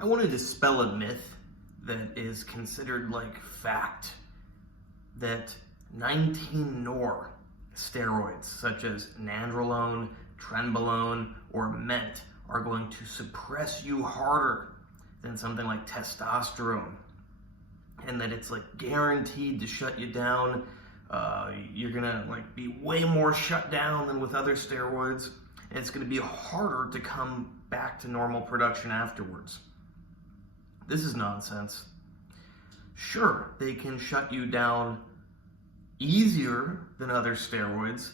I want to dispel a myth that is considered like fact, that 19-nor steroids such as nandrolone, trenbolone, or ment are going to suppress you harder than something like testosterone, and that it's like guaranteed to shut you down. You're gonna like be way more shut down than with other steroids, and it's gonna be harder to come back to normal production afterwards. This is nonsense. Sure, they can shut you down easier than other steroids,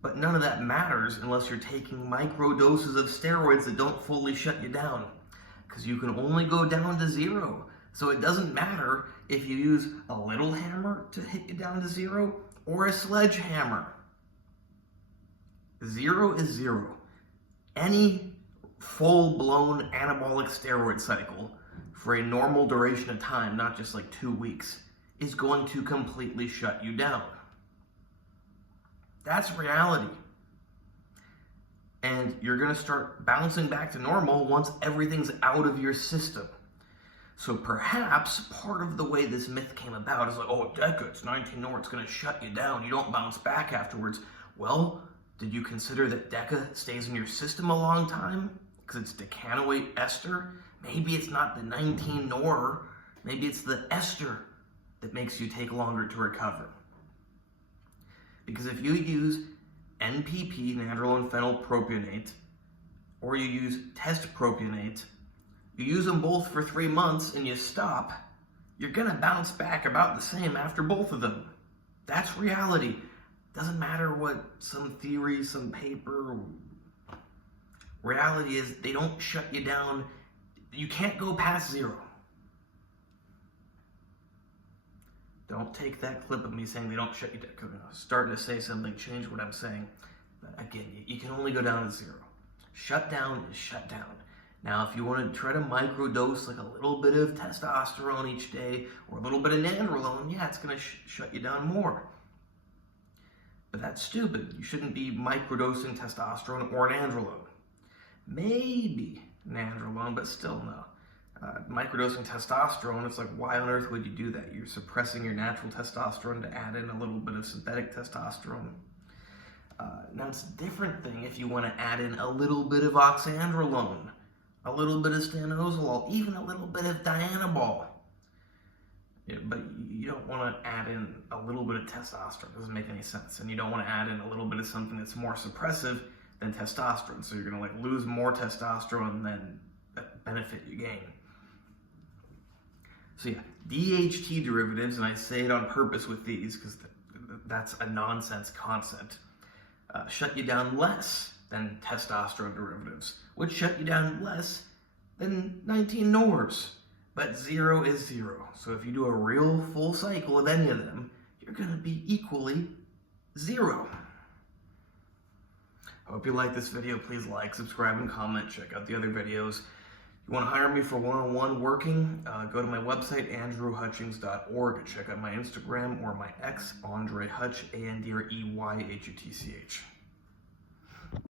but none of that matters unless you're taking micro doses of steroids that don't fully shut you down, because you can only go down to zero. So it doesn't matter if you use a little hammer to hit you down to zero or a sledgehammer. Zero is zero. Any full-blown anabolic steroid cycle for a normal duration of time, not just like 2 weeks, is going to completely shut you down. That's reality. And you're going to start bouncing back to normal once everything's out of your system. So perhaps part of the way this myth came about is like, oh, DECA, it's 19-nor, it's going to shut you down. You don't bounce back afterwards. Well, did you consider that DECA stays in your system a long time? Because it's decanoate ester? Maybe it's not the 19-nor. Maybe it's the ester that makes you take longer to recover. Because if you use NPP, nandrolone phenylpropionate, or you use test propionate, you use them both for 3 months and you stop, you're gonna bounce back about the same after both of them. That's reality. Doesn't matter what some theory, some paper. Reality is they don't shut you down. You can't go past zero. Don't take that clip of me saying they don't shut you down, because I'm starting to say something, change what I'm saying. But again, you can only go down to zero. Shut down is shut down. Now, if you want to try to microdose like a little bit of testosterone each day or a little bit of nandrolone, yeah, it's going to shut you down more. But that's stupid. You shouldn't be microdosing testosterone or nandrolone. Maybe nandrolone, but still no. Microdosing testosterone, it's like, why on earth would you do that? You're suppressing your natural testosterone to add in a little bit of synthetic testosterone. Now, it's a different thing if you want to add in a little bit of oxandrolone, a little bit of stanozolol, even a little bit of dianabol. Yeah, but you don't want to add in a little bit of testosterone. It doesn't make any sense. And you don't want to add in a little bit of something that's more suppressive than testosterone. So you're going to like lose more testosterone than benefit you gain. So yeah, DHT derivatives, and I say it on purpose with these because that's a nonsense concept, shut you down less than testosterone derivatives, which shut you down less than 19-nors. But zero is zero. So if you do a real full cycle of any of them, you're going to be equally zero. Hope you like this video. Please like, subscribe, and comment. Check out the other videos. If you want to hire me for one-on-one working, go to my website, andrewhutchings.org. Check out my Instagram or my ex, Andre Hutch, Andreyhutch.